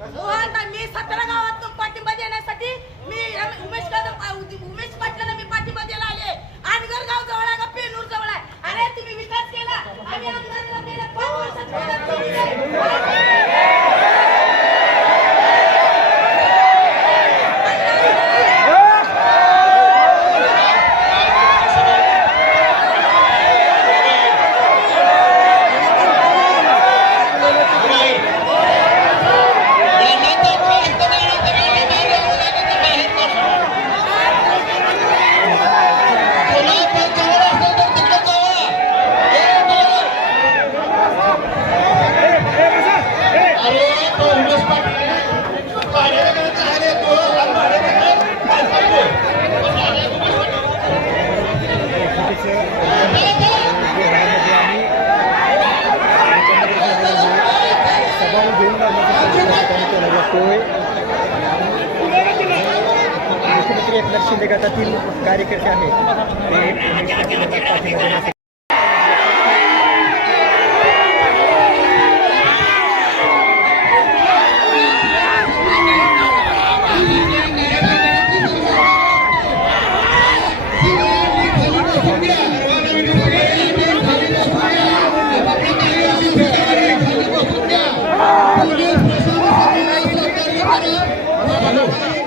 मी सतरा गावात पोहे मुख्यमंत्री एकनाथ शिंदे गटातील कार्यकर्ते आहेत. Vamos!